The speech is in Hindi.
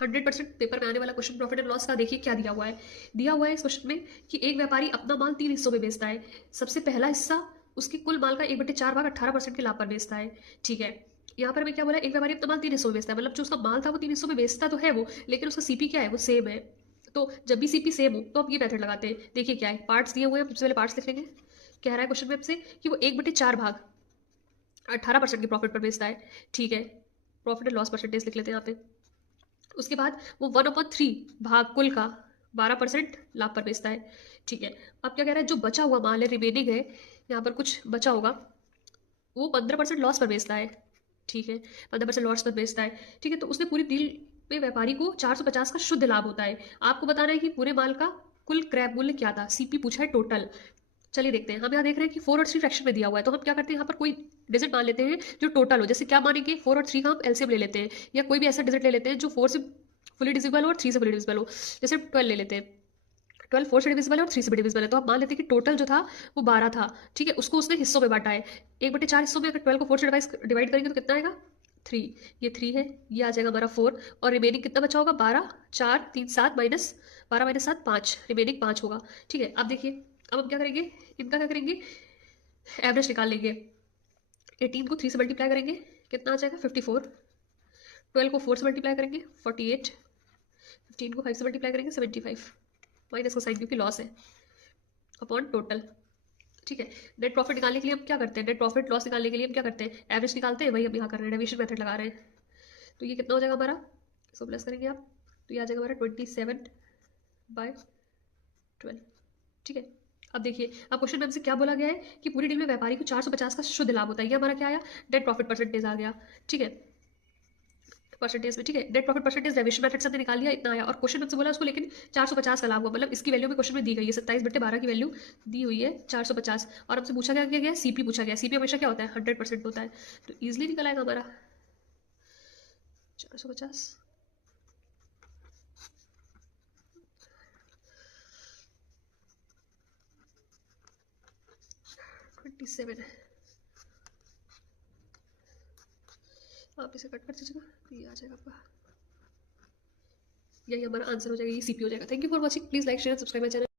100% पेपर में आने वाला क्वेश्चन प्रॉफिट एंड लॉस का। देखिए क्या दिया हुआ है, दिया हुआ है इस क्वेश्चन में कि एक व्यापारी अपना माल 3 हिस्सों में बेचता है। सबसे पहला हिस्सा उसके कुल माल का 1/4 भाग 18% के लाभ पर बेचता है। ठीक है, यहाँ पर हमें क्या बोला, एक व्यापारी अपना माल 3 हिस्सों में बेचता है, मतलब जो उसका माल था वो 3 हिस्सों में बेचता तो है वो, लेकिन उसका सीपी क्या है, वो सेम है। तो जब भी सीपी सेम हो तो हम ये मेथड लगाते हैं। देखिए क्या है, पार्ट्स दिए हुए हैं, सबसे पहले पार्ट्स लिख लेंगे। कह रहा है क्वेश्चन में हमसे कि वो 1/4 भाग 18% के प्रॉफिट पर बेचता है। ठीक है, प्रॉफिट एंड लॉस परसेंटेज लिख लेते हैं यहाँ पे। उसके बाद वो 1/3 भाग कुल का 12% लाभ पर बेचता है। ठीक है, अब क्या कह रहा है, जो बचा हुआ माल है, रिमेनिंग है, यहाँ पर कुछ बचा होगा, वो 15% लॉस पर बेचता है। ठीक है, 15% लॉस पर बेचता है। ठीक है, तो उसने पूरी डील पे व्यापारी को 450 का शुद्ध लाभ होता है। आपको बताना है कि पूरे माल का कुल क्रय मूल्य क्या था। सीपी पूछा है टोटल। चलिए देखते हैं, हम यहाँ देख रहे हैं कि 4 और 3 फ्रैक्शन में दिया हुआ है, तो हम क्या करते हैं, यहाँ पर कोई डिजिट मान लेते हैं जो टोटल हो। जैसे क्या मानेंगे, 4 और 3 का हम एलसीएम ले लेते हैं, या कोई भी ऐसा डिजिट ले लेते हैं जो 4 से फुली डिविजिबल हो और 3 से फुली डिविजिबल हो। जैसे 12 ले लेते हैं, 12 4 से डिविजिबल है और 3 से भी डिविजिबल है, तो आप मान लेते हैं कि टोटल जो था वो 12 था। ठीक है, उसको उसने हिस्सों में बांटा है, 1/4 हिस्सों में। अगर 12 को 4 से डिवाइड करेंगे तो कितना आएगा, 3। ये 3 है, ये आ जाएगा हमारा 4, और रिमेनिंग कितना बचा होगा, 12, 4, 3, 7 माइनस 12 माइनस 7 5, रिमेनिंग 5 होगा। ठीक है, अब देखिए, अब हम क्या करेंगे, इनका क्या करेंगे, एवरेज निकाल लेंगे। 18 को 3 से मल्टीप्लाई करेंगे, कितना आ जाएगा, 54। 12 को 4 से मल्टीप्लाई करेंगे, 48। 15 को 5 से मल्टीप्लाई करेंगे, 75, माइनस का साइन क्योंकि लॉस है, अपॉन टोटल। ठीक है, नेट प्रॉफिट निकालने के लिए हम क्या करते हैं, नेट प्रॉफिट लॉस निकालने के लिए हम क्या करते हैं, एवरेज निकालते हैं, वही हम यहाँ कर रहे हैं, डेविएशन मेथड लगा रहे हैं। तो ये कितना हो जाएगा हमारा, इसको प्लस करेंगे आप, तो ये आ जाएगा हमारा 27/12। ठीक है, अब देखिए, अब क्वेश्चन में हमसे क्या बोला गया है कि पूरी डील में व्यापारी को 450 का शुद्ध लाभ होता है। ये हमारा क्या आया, नेट प्रॉफिट परसेंटेज आ गया। ठीक है, परसेंटेज में। ठीक है, net profit percentage deviation method से हमने निकाल लिया, इतना आया। और क्वेश्चन हमसे बोला उसको, लेकिन 450 का लाभ हुआ, मतलब इसकी वैल्यू में क्वेश्चन में दी गई है, 27/12 की वैल्यू दी हुई है 450, और हमसे पूछा गया सीपी पूछा गया। सीपी हमेशा क्या होता है, 100% होता है, तो ईजिली निकल आएगा हमारा 450। 27 आप इसे कट कर दीजिएगा, तो ये आ जाएगा आपका, यही हमारा आंसर हो जाएगा, ये सीपी हो जाएगा। Thank you for watching, please like share subscribe my channel.